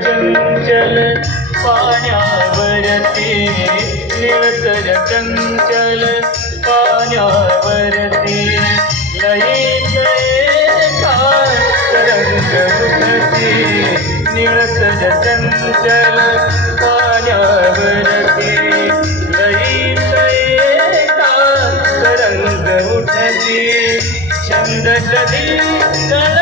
चंचल पाण्यावरती निळसर चंचल पाण्यावरती लयीत एका तरंग उठती निळसर चंचल पाण्यावरती लयीत एका तरंग उठती छंद कधी